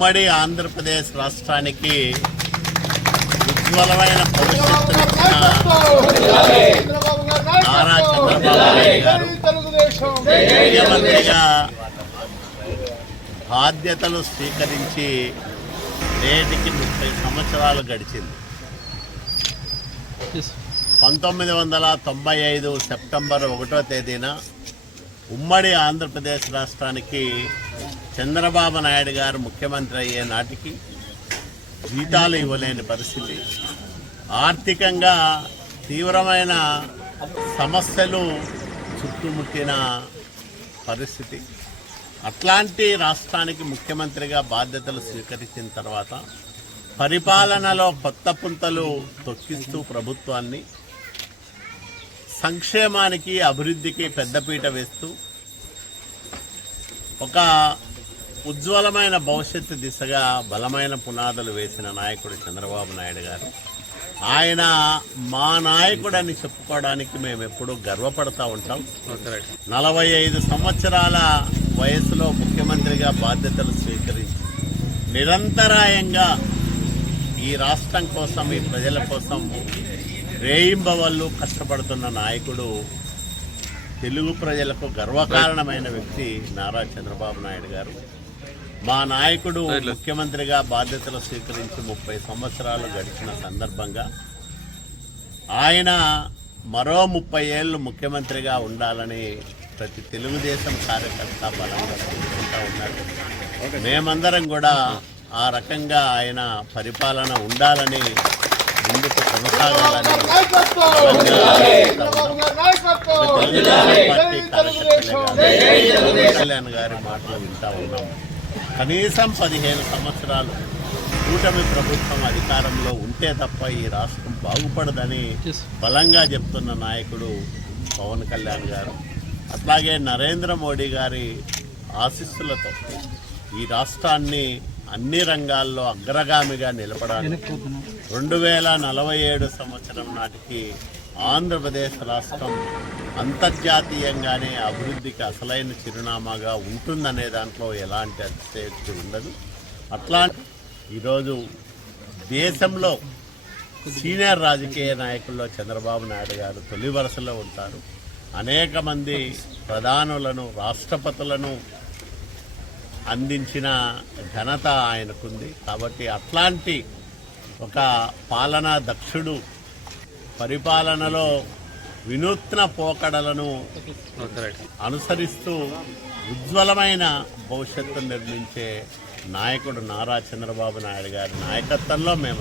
ఉమ్మడి ఆంధ్రప్రదేశ్ రాష్ట్రానికి ఉజ్వలమైన భవిష్యత్తునిచ్చిన నారా చంద్రబాబు నాయుడు గారు ముఖ్యమంత్రిగా బాధ్యతలు స్వీకరించి నేటికి 30 సంవత్సరాలు గడిచింది. 1995 సెప్టెంబర్ 1వ తేదీన ఉమ్మడి ఆంధ్రప్రదేశ్ రాష్ట్రానికి చంద్రబాబు నాయుడు గారు ముఖ్యమంత్రి అయ్యే నాటికి జీతాలు ఇవ్వలేని పరిస్థితి, ఆర్థికంగా తీవ్రమైన సమస్యలు చుట్టుముట్టిన పరిస్థితి. అట్లాంటి రాష్ట్రానికి ముఖ్యమంత్రిగా బాధ్యతలు స్వీకరించిన తర్వాత పరిపాలనలో కొత్త పుంతలు తొక్కిస్తూ ప్రభుత్వాన్ని సంక్షేమానికి అభివృద్ధికి పెద్దపీట వేస్తూ ఒక ఉజ్వలమైన భవిష్యత్తు దిశగా బలమైన పునాదులు వేసిన నాయకుడు చంద్రబాబు నాయుడు గారు. ఆయన మా నాయకుడని చెప్పుకోవడానికి మేము ఎప్పుడూ గర్వపడతా ఉంటాం. 45 సంవత్సరాల వయసులో ముఖ్యమంత్రిగా బాధ్యతలు స్వీకరించి నిరంతరాయంగా ఈ రాష్ట్రం కోసం, ఈ ప్రజల కోసం రేయింబవళ్ళు కష్టపడుతున్న నాయకుడు, తెలుగు ప్రజలకు గర్వకారణమైన వ్యక్తి నారా చంద్రబాబు నాయుడు గారు. మా నాయకుడు ముఖ్యమంత్రిగా బాధ్యతలు స్వీకరించి 30 సంవత్సరాలు గడిచిన సందర్భంగా ఆయన మరో 30 ఏళ్ళు ముఖ్యమంత్రిగా ఉండాలని ప్రతి తెలుగుదేశం కార్యకర్త బలంగా కోరుకుంటూ ఉన్నారు. మేమందరం కూడా ఆ రకంగా ఆయన పరిపాలన ఉండాలని, ముందుకు కొనసాగాలని కళ్యాణ్ గారి మాటలు వింటా ఉన్నాం. కనీసం 15 సంవత్సరాలు కూటమి ప్రభుత్వం అధికారంలో ఉంటే తప్ప ఈ రాష్ట్రం బాగుపడదని బలంగా చెప్తున్న నాయకుడు పవన్ కళ్యాణ్ గారు. అట్లాగే నరేంద్ర మోడీ గారి ఆశీస్సులతో ఈ రాష్ట్రాన్ని అన్ని రంగాల్లో అగ్రగామిగా నిలపడానికి 2047 సంవత్సరం నాటికి ఆంధ్రప్రదేశ్ రాష్ట్రం అంతర్జాతీయంగానే అభివృద్ధికి అసలైన చిరునామాగా ఉంటుందనే దాంట్లో ఎలాంటి అతిశయోక్తి ఉండదు. అట్లా ఈరోజు దేశంలో సీనియర్ రాజకీయ నాయకుల్లో చంద్రబాబు నాయుడు గారు తొలి వరుసలో ఉంటారు. అనేక మంది ప్రధానులను, రాష్ట్రపతులను అందించిన ఘనత ఆయనకుంది. కాబట్టి అట్లాంటి ఒక పాలనా దక్షుడు పరిపాలనలో వినూత్న పోకడలను అనుసరిస్తూ ఉజ్వలమైన భవిష్యత్తు నిర్మించే నాయకుడు నారా చంద్రబాబు నాయుడు గారి నాయకత్వంలో మేము